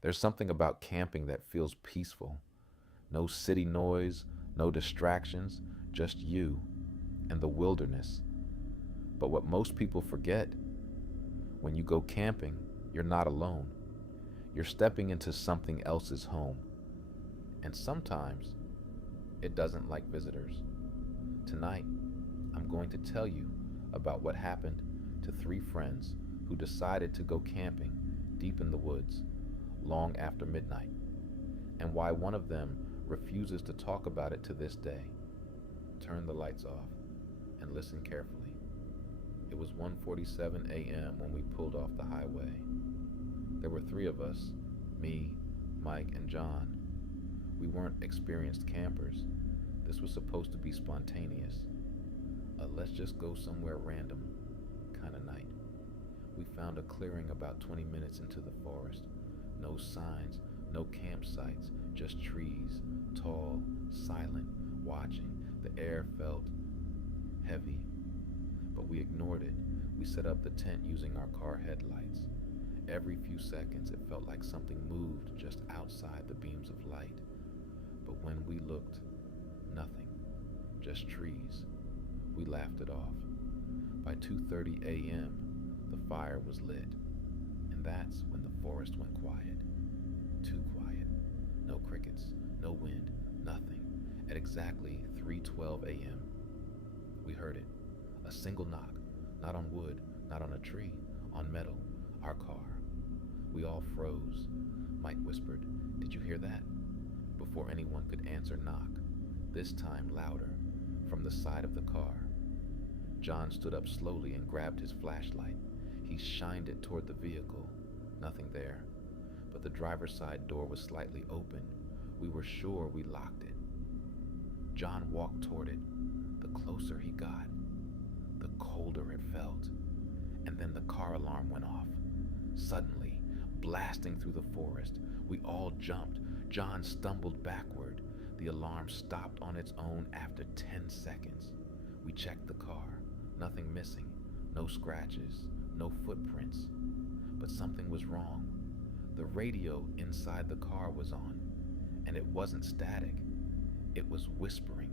There's something about camping that feels peaceful. No city noise, no distractions, just you and the wilderness. But what most people forget, when you go camping, you're not alone. You're stepping into something else's home. And sometimes it doesn't like visitors. Tonight, I'm going to tell you about what happened to three friends who decided to go camping deep in the woods long after midnight, and why one of them refuses to talk about it to this day. Turn the lights off and listen carefully. It was 1:47 a.m. when we pulled off the highway. There were three of us, me, Mike, and John. We weren't experienced campers. This was supposed to be spontaneous. Let's just go somewhere random kind of night. We found a clearing about 20 minutes into the forest. No signs, no campsites, just trees, tall, silent, watching. The air felt heavy, but we ignored it. We set up the tent using our car headlights. Every few seconds, it felt like something moved just outside the beams of light. But when we looked, nothing, just trees. We laughed it off. By 2:30 a.m., the fire was lit, and that's when the forest went quiet. Too quiet. No crickets, no wind, nothing. At exactly 3:12 a.m., we heard it. A single knock, not on wood, not on a tree, on metal, our car. We all froze. Mike whispered, "Did you hear that?" Before anyone could answer knock, this time louder, from the side of the car. John stood up slowly and grabbed his flashlight. He shined it toward the vehicle. Nothing there, but the driver's side door was slightly open. We were sure we locked it. John walked toward it. The closer he got, the colder it felt. And then the car alarm went off. Suddenly, blasting through the forest, we all jumped. John stumbled backward. The alarm stopped on its own after 10 seconds. We checked the car. Nothing missing. No scratches. No footprints. But something was wrong. The radio inside the car was on, and it wasn't static. It was whispering.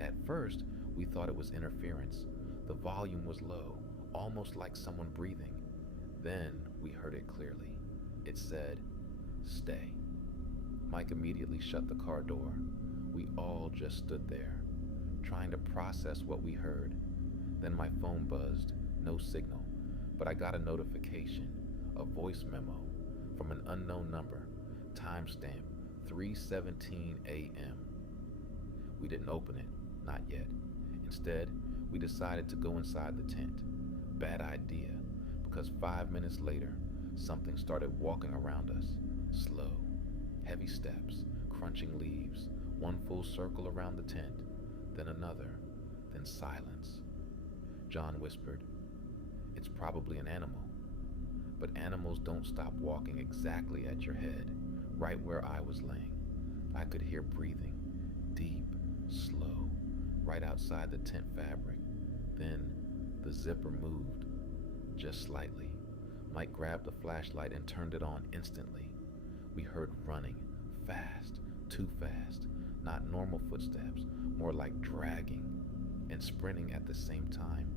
At first, we thought it was interference. The volume was low, almost like someone breathing. Then we heard it clearly. It said, "Stay." Mike immediately shut the car door. We all just stood there, trying to process what we heard. Then my phone buzzed, no signal, but I got a notification, a voice memo from an unknown number, timestamp 3:17 a.m. We didn't open it, not yet. Instead, we decided to go inside the tent. Bad idea, because 5 minutes later, something started walking around us, slow, heavy steps, crunching leaves, one full circle around the tent, then another, then silence. John whispered, "It's probably an animal." But animals don't stop walking exactly at your head, right where I was laying. I could hear breathing, deep, slow, right outside the tent fabric. Then the zipper moved, just slightly. Mike grabbed the flashlight and turned it on instantly. We heard running, fast, too fast, not normal footsteps, more like dragging and sprinting at the same time.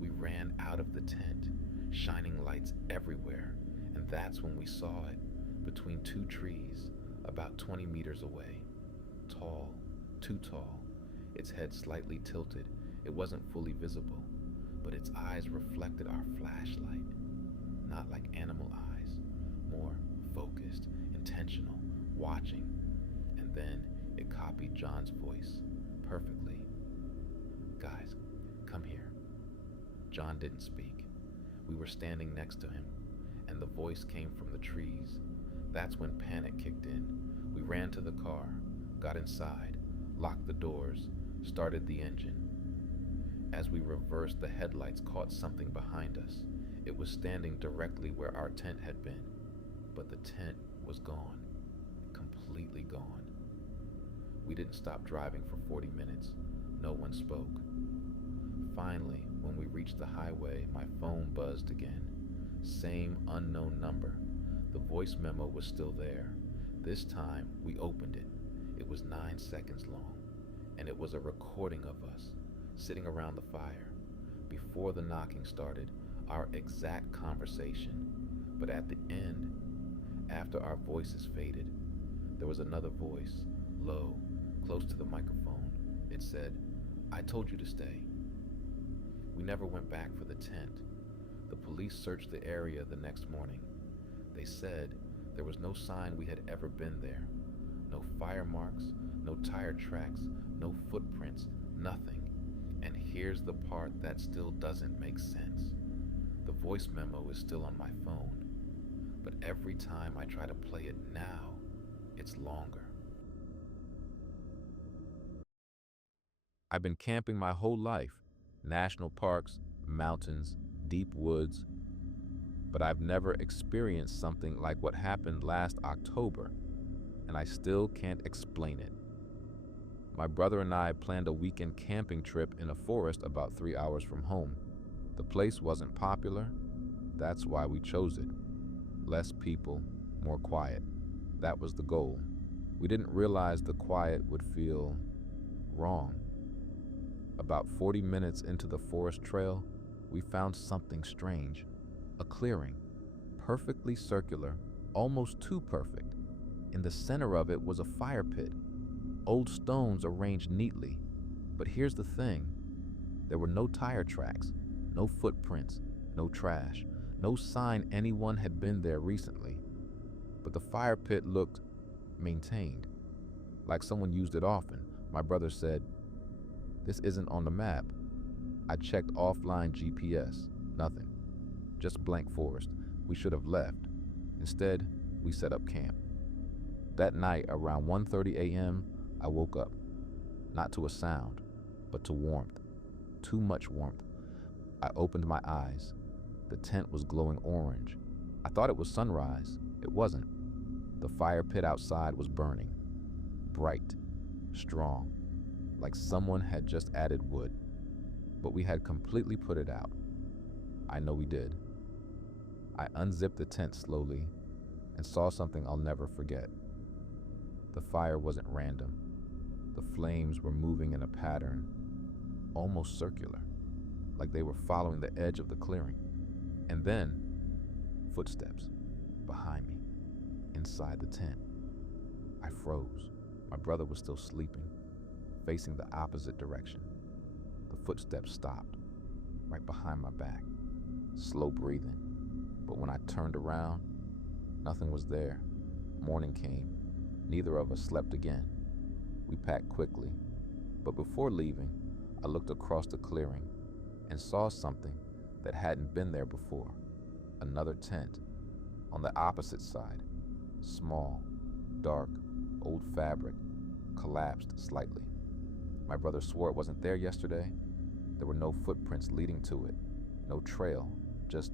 We ran out of the tent, shining lights everywhere, and that's when we saw it, between two trees, about 20 meters away. Tall, too tall, its head slightly tilted. It wasn't fully visible, but its eyes reflected our flashlight. Not like animal eyes, more focused, intentional, watching. And then it copied John's voice perfectly. "Guys, come here." John didn't speak. We were standing next to him, and the voice came from the trees. That's when panic kicked in. We ran to the car, got inside, locked the doors, started the engine. As we reversed, the headlights caught something behind us. It was standing directly where our tent had been, but the tent was gone, completely gone. We didn't stop driving for 40 minutes. No one spoke. Finally, when we reached the highway, my phone buzzed again. Same unknown number. The voice memo was still there. This time, we opened it. It was 9 seconds long, and it was a recording of us sitting around the fire. Before the knocking started, our exact conversation. But at the end, after our voices faded, there was another voice, low, close to the microphone. It said, "I told you to stay." We never went back for the tent. The police searched the area the next morning. They said there was no sign we had ever been there. No fire marks, no tire tracks, no footprints, nothing. And here's the part that still doesn't make sense. The voice memo is still on my phone, but every time I try to play it now, it's longer. I've been camping my whole life, national parks, mountains, deep woods, but I've never experienced something like what happened last October, and I still can't explain it. My brother and I planned a weekend camping trip in a forest about 3 hours from home. The place wasn't popular, that's why we chose it. Less people, more quiet. That was the goal. We didn't realize the quiet would feel wrong. About 40 minutes into the forest trail, we found something strange. A clearing, perfectly circular, almost too perfect. In the center of it was a fire pit, old stones arranged neatly. But here's the thing, there were no tire tracks, no footprints, no trash, no sign anyone had been there recently. But the fire pit looked maintained, like someone used it often. My brother said, "This isn't on the map." I checked offline GPS, nothing. Just blank forest. We should have left. Instead, we set up camp. That night, around 1:30 a.m., I woke up. Not to a sound, but to warmth. Too much warmth. I opened my eyes. The tent was glowing orange. I thought it was sunrise. It wasn't. The fire pit outside was burning. Bright, strong, like someone had just added wood. But we had completely put it out. I know we did. I unzipped the tent slowly and saw something I'll never forget. The fire wasn't random. The flames were moving in a pattern, almost circular, like they were following the edge of the clearing. And then, footsteps behind me, inside the tent. I froze. My brother was still sleeping, facing the opposite direction. The footsteps stopped, right behind my back. Slow breathing. But when I turned around, nothing was there. Morning came. Neither of us slept again. We packed quickly, but before leaving, I looked across the clearing and saw something that hadn't been there before. Another tent, on the opposite side. Small, dark, old fabric, collapsed slightly. My brother swore it wasn't there yesterday. There were no footprints leading to it, no trail, just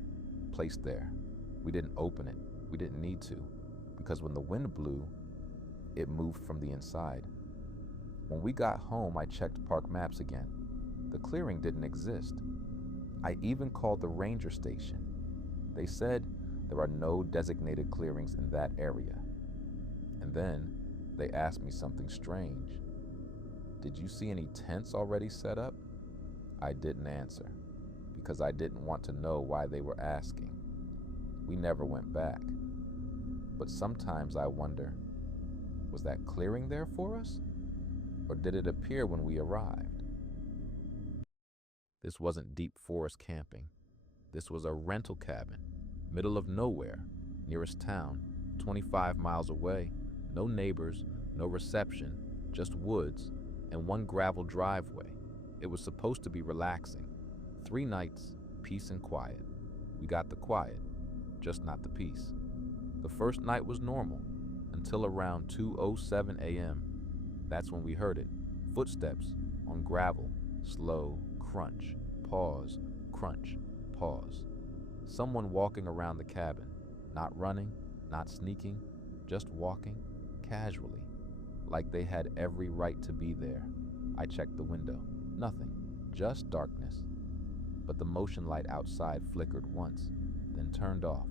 placed there. We didn't open it. We didn't need to, because when the wind blew, it moved from the inside. When we got home, I checked park maps again. The clearing didn't exist. I even called the ranger station. They said there are no designated clearings in that area. And then they asked me something strange. "Did you see any tents already set up?" I didn't answer, because I didn't want to know why they were asking. We never went back. But sometimes I wonder, was that clearing there for us? Or did it appear when we arrived? This wasn't deep forest camping. This was a rental cabin, middle of nowhere, nearest town, 25 miles away, no neighbors, no reception, just woods, and one gravel driveway. It was supposed to be relaxing. 3 nights, peace and quiet. We got the quiet, just not the peace. The first night was normal, until around 2:07 a.m. That's when we heard it. Footsteps on gravel, slow, crunch, pause, crunch, pause. Someone walking around the cabin, not running, not sneaking, just walking casually, like they had every right to be there. I checked the window. Nothing, just darkness. But the motion light outside flickered once, then turned off.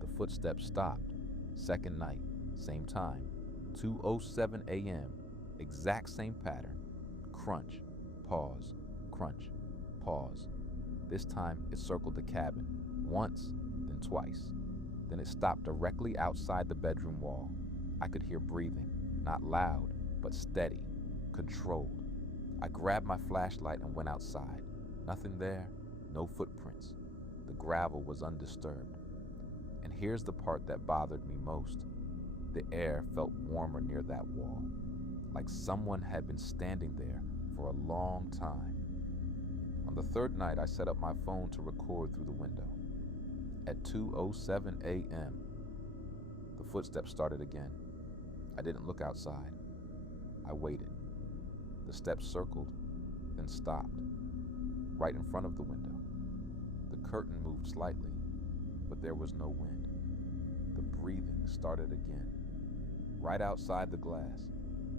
The footsteps stopped, Second night, same time, 2:07 a.m., exact same pattern. Crunch, pause, crunch, pause. This time it circled the cabin, once, then twice. Then it stopped directly outside the bedroom wall. I could hear breathing, not loud, but steady, controlled. I grabbed my flashlight and went outside. Nothing there, no footprints. The gravel was undisturbed. And here's the part that bothered me most. The air felt warmer near that wall, like someone had been standing there for a long time. On the third night, I set up my phone to record through the window. At 2:07 a.m., the footsteps started again. I didn't look outside. I waited. The steps circled, then stopped, right in front of the window. The curtain moved slightly, but there was no wind. The breathing started again, right outside the glass.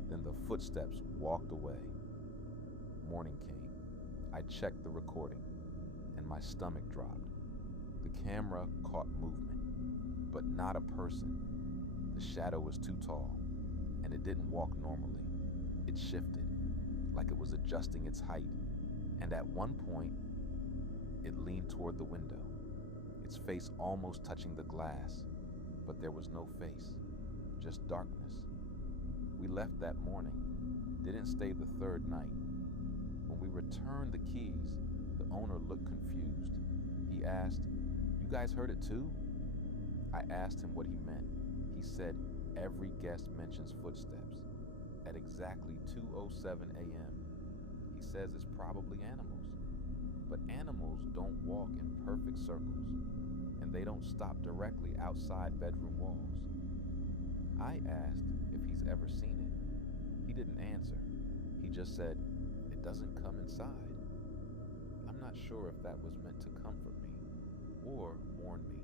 Then the footsteps walked away. Morning came. I checked the recording, and my stomach dropped. The camera caught movement, but not a person. The shadow was too tall, and it didn't walk normally. It shifted, like it was adjusting its height, and at one point, it leaned toward the window, its face almost touching the glass, but there was no face, just darkness. We left that morning, didn't stay the third night. When we returned the keys, the owner looked confused. He asked, "You guys heard it too?" I asked him what he meant. He said every guest mentions footsteps at exactly 2:07 a.m. He says it's probably animals. But animals don't walk in perfect circles, and they don't stop directly outside bedroom walls. I asked if he's ever seen it. He didn't answer. He just said, "It doesn't come inside." I'm not sure if that was meant to comfort me or warn me.